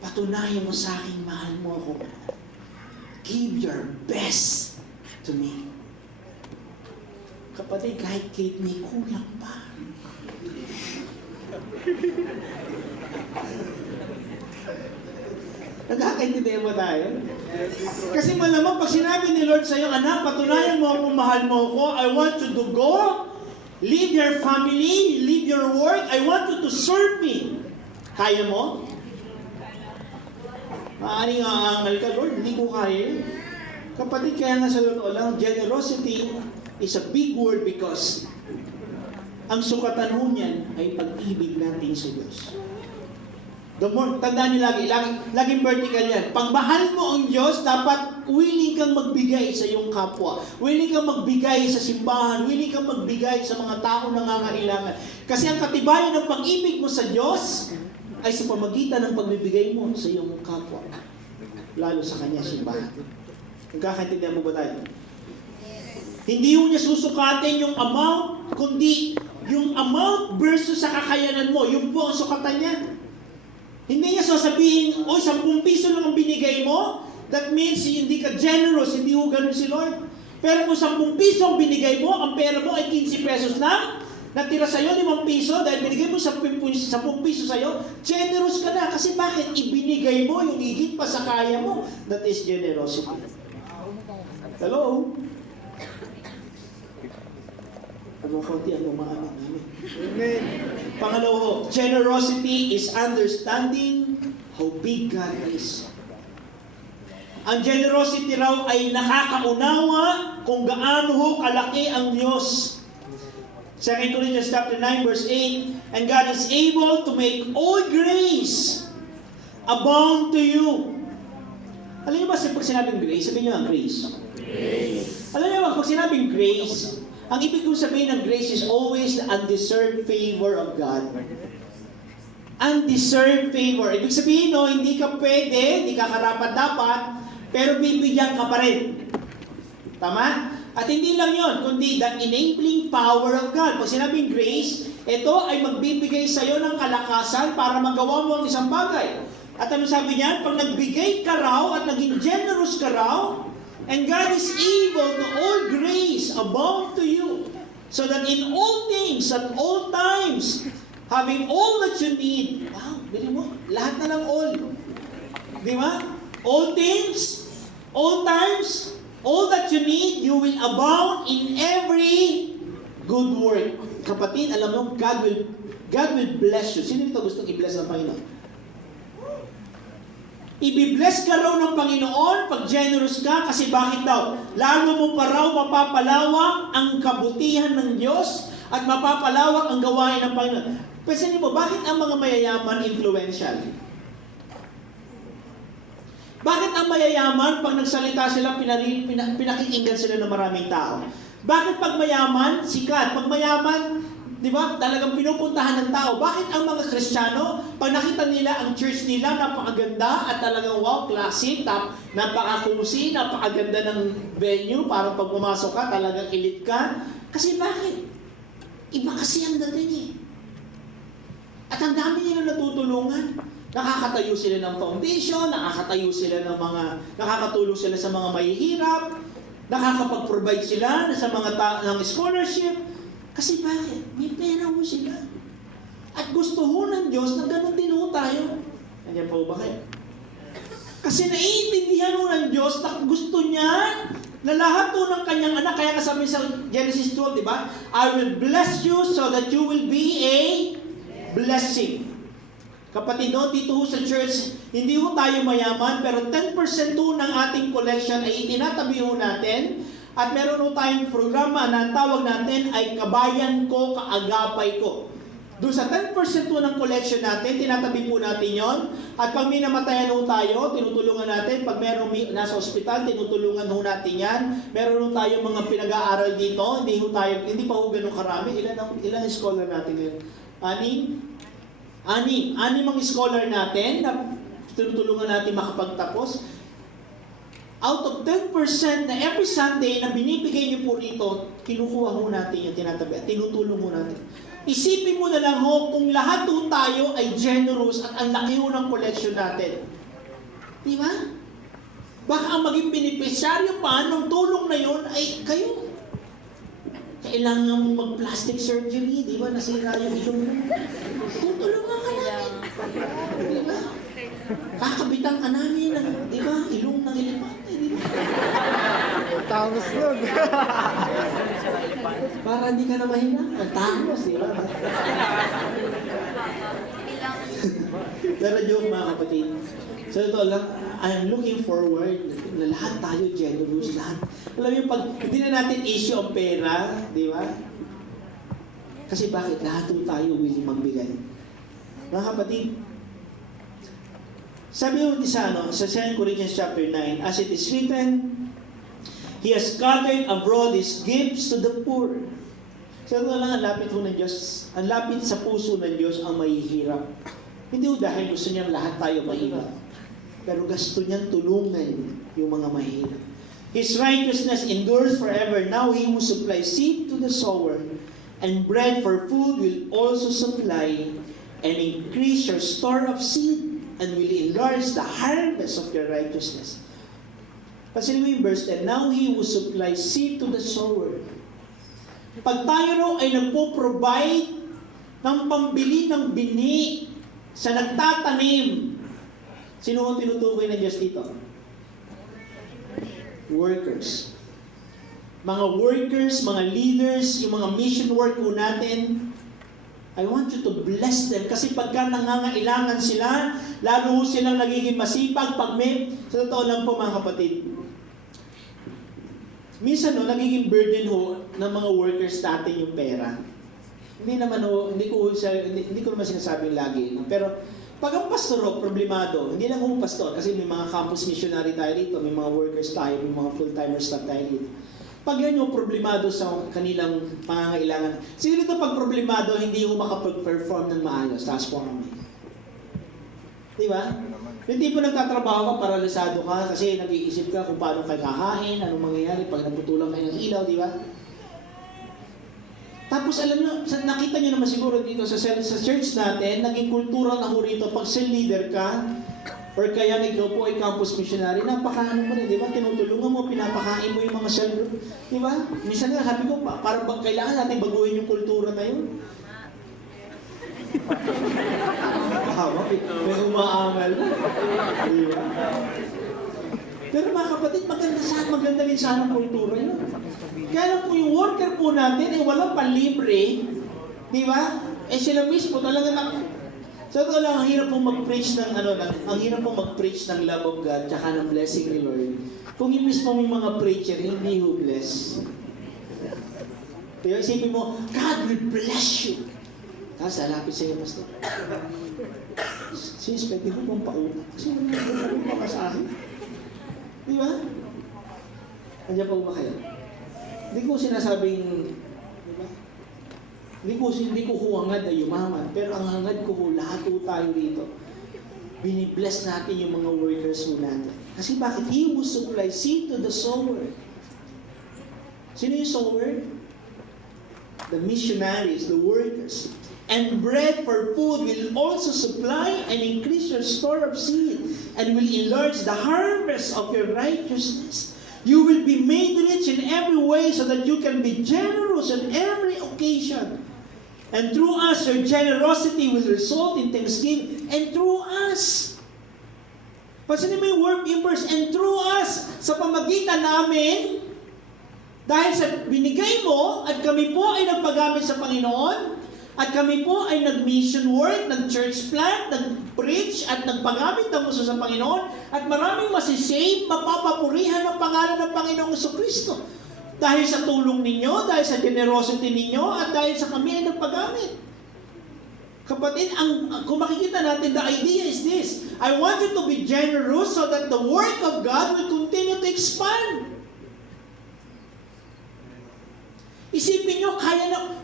Patunayan mo sa akin, mahal mo ako. Give your best to me. Kapatid, kahit kidney, kulang pa. Nagkakaintindihan mo tayo? Kasi malamang pag sinabi ni Lord sa'yo, anak, patunayan mo akong mahal mo ako, I want you to go, leave your family, leave your work, I want you to serve me. Kaya mo? Maaaring aangal ka, Lord, hindi ko kaya. Kapatid, kaya nga sa totoo lang, generosity is a big word because ang sukatan ho niyan ay pag-ibig natin sa Diyos. The more, tandaan niyo laging vertical yan. Pag mahal mo ang Diyos, dapat willing kang magbigay sa iyong kapwa. Willing kang magbigay sa simbahan. Willing kang magbigay sa mga tao na nangangailangan. Kasi ang katibayan ng pag-ibig mo sa Diyos ay sa pamagitan ng pagbibigay mo sa iyong kapwa. Lalo sa Kanya simbahan. Nagkakaintindihan mo ba tayo? Hindi mo niya susukatin yung amount, kundi yung amount versus sa kakayanan mo. Yung po ang sukatan niya. Hindi niya sasabihin, 10 piso lang ang binigay mo, that means hindi ka generous, hindi mo ganun si Lord. Pero kung 10 piso ang binigay mo, ang pera mo ay 15 pesos lang, natira sa'yo 5 piso, dahil binigay mo 10 piso sa'yo, generous ka na. Kasi bakit? Ibinigay mo yung higit pa sa kaya mo. That is generosity. Hello? Ano konti ang umaamin namin? Amen. Pangalawa, generosity is understanding how big God is. Ang generosity raw ay nakakaunawa kung gaano ho kalaki ang Diyos. 2 Corinthians chapter 9 verse 8, and God is able to make all grace abound to you. Alam niyo ba pag sinabing grace, sabihin niyo ang grace. Grace. Alam niyo ba pag sinabing grace, ang ibig kong sabihin ng grace is always the undeserved favor of God. Undeserved favor. Ibig sabihin, no, hindi ka pwede, hindi ka karapat-dapat, pero bibigyan ka pa rin. Tama? At hindi lang yon, kundi the enabling power of God. Pag sinabing grace, ito ay magbibigay sa iyo ng kalakasan para magawa mo ang isang bagay. At ano sabi niyan? Pag nagbigay ka raw at naging generous ka raw, and God is able to all grace abound to you, so that in all things, at all times, having all that you need, wow, bilhin mo, lahat na lang all. Di ba? All things, all times, all that you need, you will abound in every good work. Kapatid, alam mo, God will bless you. Sino dito gustong i-bless ng Panginoon? Ibibless ka raw ng Panginoon pag generous ka, kasi bakit daw? Lalo mo pa raw mapapalawak ang kabutihan ng Diyos at mapapalawak ang gawain ng Panginoon. Pansinin mo, bakit ang mga mayayaman influential? Bakit ang mayayaman pag nagsalita sila, pinakikinggan sila ng maraming tao? Bakit pag mayaman, sikat? Pag mayaman, di ba, talagang pinupuntahan ng tao. Bakit ang mga Kristiyano, pag nakita nila ang church nila, napakaganda at talagang wow, classic, napaka-cozy, napakaganda ng venue, parang pag pumasok ka, talagang elite ka. Kasi bakit? Iba kasi ang dating eh. At ang dami nila natutulungan. Nakakatayo sila ng foundation, nakakatulong sila sa mga mahihirap, nakakapag-provide sila sa mga ng scholarship. Kasi bakit? May pera mo sila. At gusto ho ng Diyos na ganun din ho tayo. Nandiyan po ba kayo? Kasi naiintindihan ho ng Diyos na gusto niya na lahat ho ng kanyang anak. Kaya kasabi sa Genesis 12, di ba? I will bless you so that you will be a blessing. Kapatid, no, dito ho sa church, hindi ho tayo mayaman, pero 10% ho ng ating collection ay itinatabi ho natin. At meron ho tayong programa na tawag natin ay Kabayan Ko, Kaagapay Ko. Doon sa 10% po ng collection natin, tinatabi po natin yon. At pag may namatayan ho tayo, tinutulungan natin. Pag meron nasa ospital, tinutulungan ho natin yan. Meron ho tayo mga pinag-aaral dito. Hindi pa ho ganun karami. Ilan ang scholar natin ngayon? Anim ang scholar natin na tinutulungan natin makapagtapos. Out of 10% na every Sunday na binibigay niyo po rito, kinukuha ho natin yung tinatabi at tinutulong ho natin. Isipin mo na lang ho, kung lahat ho tayo ay generous at ang laki ho ng collection natin. Di ba? Baka ang maging beneficiaryo pa ng tulong na yun ay kayo. Kailangan mo mag-plastic surgery, di ba? Nasira yung ilong mo. Tutulungan ka namin. Di ba? Kakabitan ka namin ng, di ba? Ilong ng elepante, di ba? Tangos nun. Para hindi ka na mahina. Ang tangos, di ba? Pero joke mga kapatid. So ito lang, I'm looking forward na lahat tayo generous, lahat. Alam mo yung pag, hindi na natin issue ang pera, di ba? Kasi bakit? Lahat tayo willing magbigay. Mga kapatid, Sabi mo sa 2 Corinthians chapter 9, as it is written, He has scattered abroad His gifts to the poor. Sa lang, ang lapit ho ng Diyos, ang lapit sa puso ng Diyos ang mahihirap. Hindi ho dahil gusto niyang lahat tayo mahirap. Pero gusto niyang tulungan yung mga mahirap. His righteousness endures forever. Now He who supplies seed to the sower and bread for food will also supply and increase your store of seed and will enlarge the harvest of your righteousness. Pansinin mo yung verse 10, Now He who supplies seed to the sower. Pag tayo raw ay nagpo-provide ng pambili ng bini sa nagtatanim, sino ang tinutukoy ng Diyos dito? Workers. Mga workers, mga leaders, yung mga mission work po natin, I want you to bless them kasi pagka nangangailangan sila, lalo silang nagiging masipag pag may, sa totoo lang po mga kapatid, minsan nagiging burden ho ng mga workers natin yung pera. Hindi ko naman sinasabing lagi. Pero pag ang pastor problemado, hindi lang ho pastor, kasi may mga campus missionary tayo dito, may mga workers tayo, may mga full-timers tayo dito. Pag yan yung problemado sa kanilang pangangailangan, siguro ito pag problemado, hindi mo makapag-perform ng maayos. Taas po kami. Di ba? Hindi po nagtatrabaho ka, paralisado ka, kasi nag-iisip ka kung paano kayo kakain, anong mangyayari pag naputulang kayo ng ilaw, di ba? Tapos alam nyo, nakita nyo naman siguro dito sa church natin, naging kultural na ho rito, pag cell leader ka, or kaya ikaw po ay campus missionary, napakaano mo rin, di ba? Tinutulungan mo, pinapakain mo yung mga cell group, di ba? Minsan nga, sabi ko, parang kailangan natin baguhin yung kultura na yun. May umaamal. Di ba? Pero mga kapatid, maganda rin sana ang kultura yun. Kaya lang po yung worker po natin, walang palibre, di ba? Sila mismo talaga so ito lang, ang hirap pong mag-preach ng love of God tsaka ng blessing ni Lord. Kung yung mismo yung mga preacher, hindi who bless. Kaya isipin mo, God will bless you. Tapos alapit sa iyo, pastor. Sis, pwede ko pong pauna. Kasi wala ko makasahin. Di ba? Andiyan pa ba kayo? Hindi ko sinasabing, di ba? Hindi ko hangad na yumaman, pero ang hangad ko lahat po tayo dito. Binibless natin yung mga workers po natin. Kasi bakit? He who supplies seed to the sower. Sino yung sower? The missionaries, the workers. And bread for food will also supply and increase your store of seed and will enlarge the harvest of your righteousness. You will be made rich in every way so that you can be generous on every occasion. And through us, your generosity will result in thanksgiving. And through us. Pansinin mo yung word in verse, and through us, sa pamagitan namin, dahil sa binigay mo, at kami po ay nagpagamit sa Panginoon, at kami po ay nag-mission work, nag-church plant, nag-preach, at nagpagamit ng uso sa Panginoon, at maraming masisave, mapapapurihan ang pangalan ng Panginoong Jesucristo. Dahil sa tulong ninyo, dahil sa generosity ninyo, at dahil sa kami ay nagpagamit. Kapatid, kung makikita natin, the idea is this. I want you to be generous so that the work of God will continue to expand. Isipin nyo,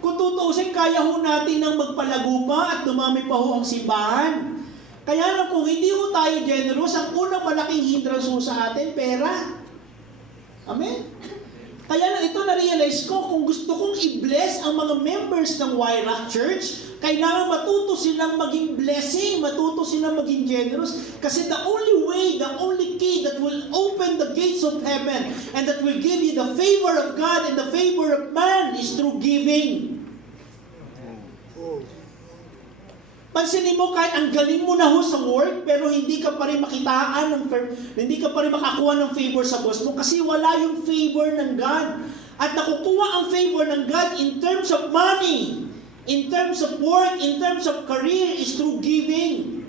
kung tutuusin, kaya ho natin nang magpalago pa at dumami pa ho ang simbahan. Kaya lang kung hindi ho tayo generous, ang unang malaking hindrance ho sa atin, pera. Amen? Kaya lang ito na-realize ko, kung gusto kong i-bless ang mga members ng YROC Church, kailangan matuto silang maging blessing, matuto silang maging generous, kasi the only way, the only key that will open the gates of heaven and that will give you the favor of God and the favor of man is through giving. Pansinin mo, kahit ang galing mo na ho sa work, pero hindi ka pa rin hindi ka pa rin makakuha ng favor sa boss mo kasi wala yung favor ng God. At nakukuha ang favor ng God in terms of money, in terms of work, in terms of career, is through giving.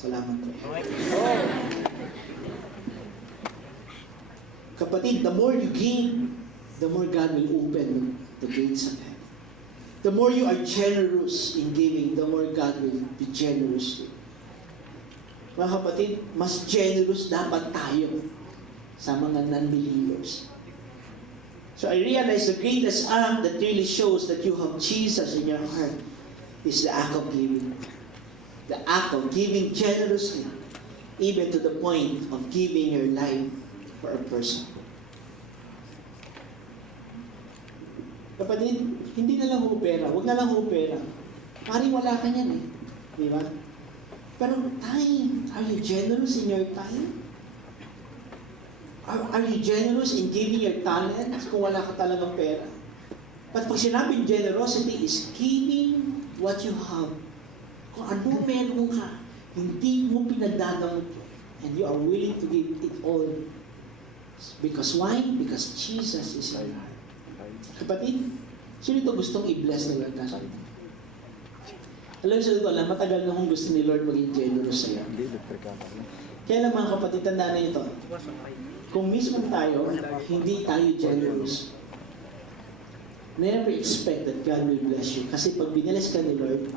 Salamat po. Kapatid, the more you give, the more God will open the gates of heaven. The more you are generous in giving, the more God will be generous to you. Mga kapatid, mas generous dapat tayo sa mga non-believers. So I realize the greatest act that really shows that you have Jesus in your heart is the act of giving. The act of giving generously, even to the point of giving your life for a person. Kapatid, hindi na lang ho pera. Huwag na lang ho pera. Maring wala ka niyan eh. Di ba? Pero time, are you generous in your time? Are you generous in giving your talents kung wala ka talagang pera? But pag sinabing generosity is giving what you have. Kung ano meron ka, hindi mo pinagdadamot yun. And you are willing to give it all. Because why? Because Jesus is in your heart. Kapatid, sino ito gustong i-bless ng Lord natin? Alam mo sa ito, matagal na akong gusto ni Lord maging generous sa'yo. Kaya lang mga kapatid, tandaan na ito. Kung mismo tayo, hindi tayo generous, never expect that God will bless you. Kasi pag biniless ka ni Lord,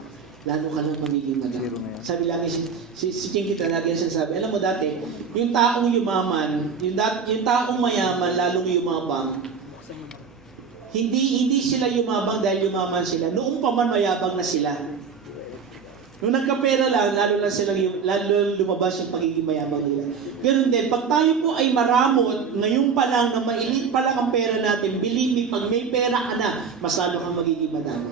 lalo ka lang magiging magaan. Sabi lagi, si Chinkita lagi ang sinasabi, alam mo dati, yung taong yumaman, yung taong mayaman, lalong yumabang, hindi sila yumabang dahil yumaman sila. Noong pa man mayabang na sila. Nung nagkapera lang, lalo lumabas yung pagiging mayabang nila. Ganun din, pag tayo po ay maramot, ngayon pa lang na mailit pa lang ang pera natin, believe me, pag may pera ka na, mas lalo kang magiging madami.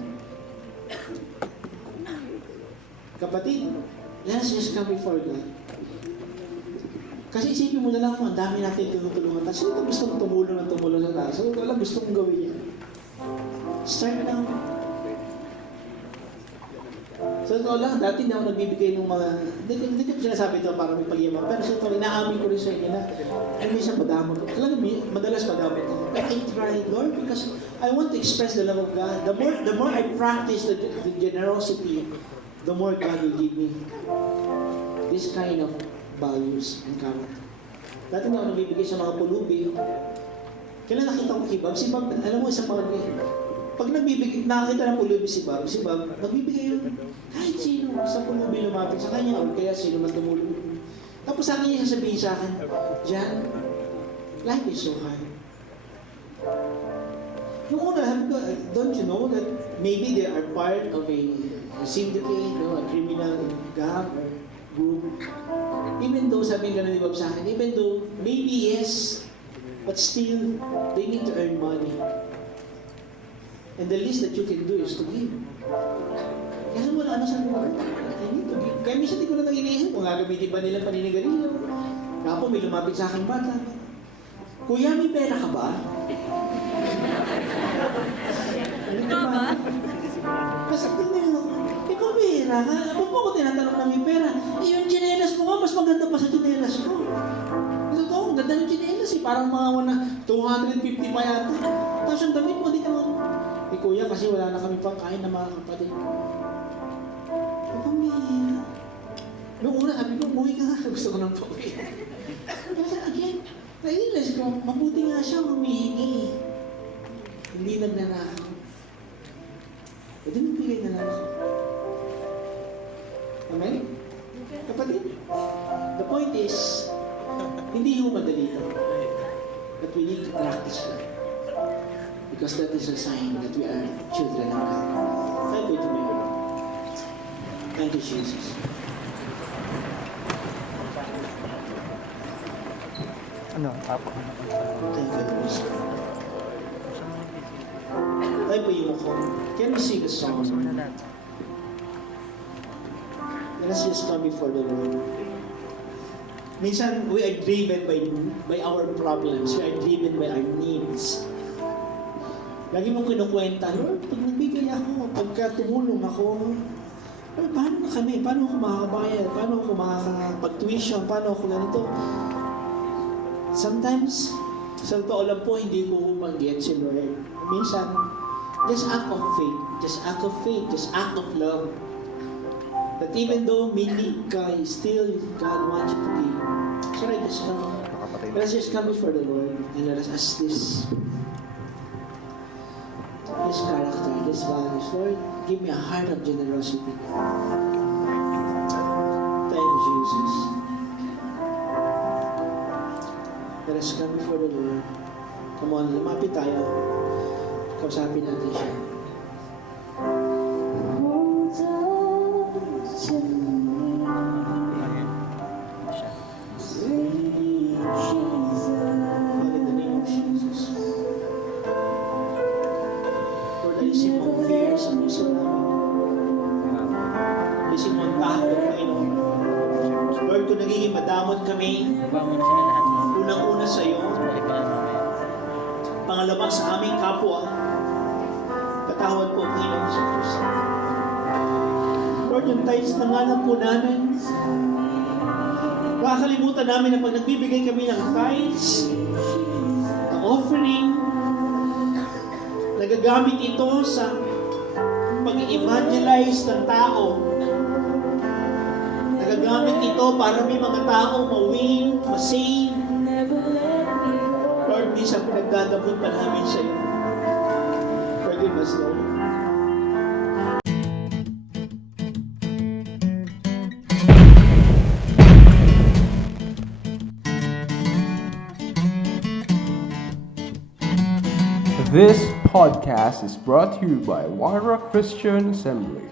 Kapatid, let's just come before God. Kasi isipin mo na lang kung ang dami natin tinutulungan. Sino ito gusto kong tumulong sa taas? Sino ito lang gusto kong gawin yan? Start now. So ito lang, dati na ako nagbibigay ng mga, hindi ko sinasabi ito para may pag-iyaman, pero so ito, inaamin ko rin sa inyo na, ay minsan madamot ko. Talagang madalas madamot ko. But I try, Lord, because I want to express the love of God. The more I practice the generosity, the more God will give me this kind of values and character. Dati na ako nagbibigay sa mga pulubi. Kailan nakita ko kay Bob? Si Bob, alam mo, isang mga pag nakakita ng pulubi si Bob, nagbibigay yun. Kahit sino sa pulubi lumapit sa kanya, o kaya sino man tumulong. Tapos sa akin niya sasabihin sa akin, Jan, life is so hard. Noong una, don't you know that maybe they are part of a syndicate, a criminal gang or group. Even though, sabi nga na ni Bob sa akin, even though, maybe yes, but still, they need to earn money. And the least that you can do is to give. Kasi wala ano sa Lord. I need to give. Kaya minsan di ko na nang iniisip kung gagamitin ba nilang paninigarilyo. Kapo may lumapit sa aking bata. Kuya, may pera ka ba? Ikaw ba? Kasi tingnan mo, ikaw pera ka? Ba't mo ko tinatanong na may pera? Yung tsinelas mo nga, mas maganda pa sa tsinelas ko. Ito to, ang ganda ng tsinelas eh. Parang mga 250 pa yata. Tapos ang damit mo, di ka kuya, kasi wala na kami pangkain na mga kapatid. Pamira. Noong una, sabi ko, umuwi ka nga. Gusto ko ng pamira. Kasi again, na-realize ko, mabuti nga siya humihingi. Hindi nagnanakaw. Pwede magbigay na lang ako. Amen? Kapatid, the point is, hindi yung madali ito. But we need to practice it. Because that is a sign that we are children of God. Thank you to me. Thank you, Jesus. Ano? Papa. Thank you, Lord. Tayo po yung mukhang. Can we sing a song? Let's just come before the Lord. Minsan, we are driven by our problems. We are driven by our needs. Lagi mong kinukwenta, Lord, pag nagbigay ako, pagka tumulong ako, paano na kami? Paano ako makakabayad? Paano ako makakapag-tuition? Paano ako ganito? Sometimes, sa totoo lang po, hindi ko mag-get si Lord. Minsan, just act of faith. Just act of faith. Just act of love. That even though may need ka, still God wants you to give. So let us come. Let us just come before the Lord and let us ask this. this character, these values. Lord, give me a heart of generosity. Thank you, Jesus. Let us come before the Lord. Come on, lumapit tayo. Kausapin natin siya. Lord, in the name of Jesus. Lord, alisin mo ang fear sa puso namin. Alisin mo ang takot, Panginoon. Lord, kung nagiging madamot kami, unang-una sa iyo, pangalawa sa aming kapwa, patawad po, Panginoon sa Kristo. Lord, yung tithes na nga lang po namin, nakakalimutan namin na pag nagbibigay kami ng tithes, ng offering, nagagamit ito sa pag-evangelize ng tao. Nagagamit ito para may mga tao ma-win, ma-save. Lord, minsan pinagdadabot pa namin sa iyo. Forgive us, Lord. This podcast is brought to you by Wara Christian Assembly.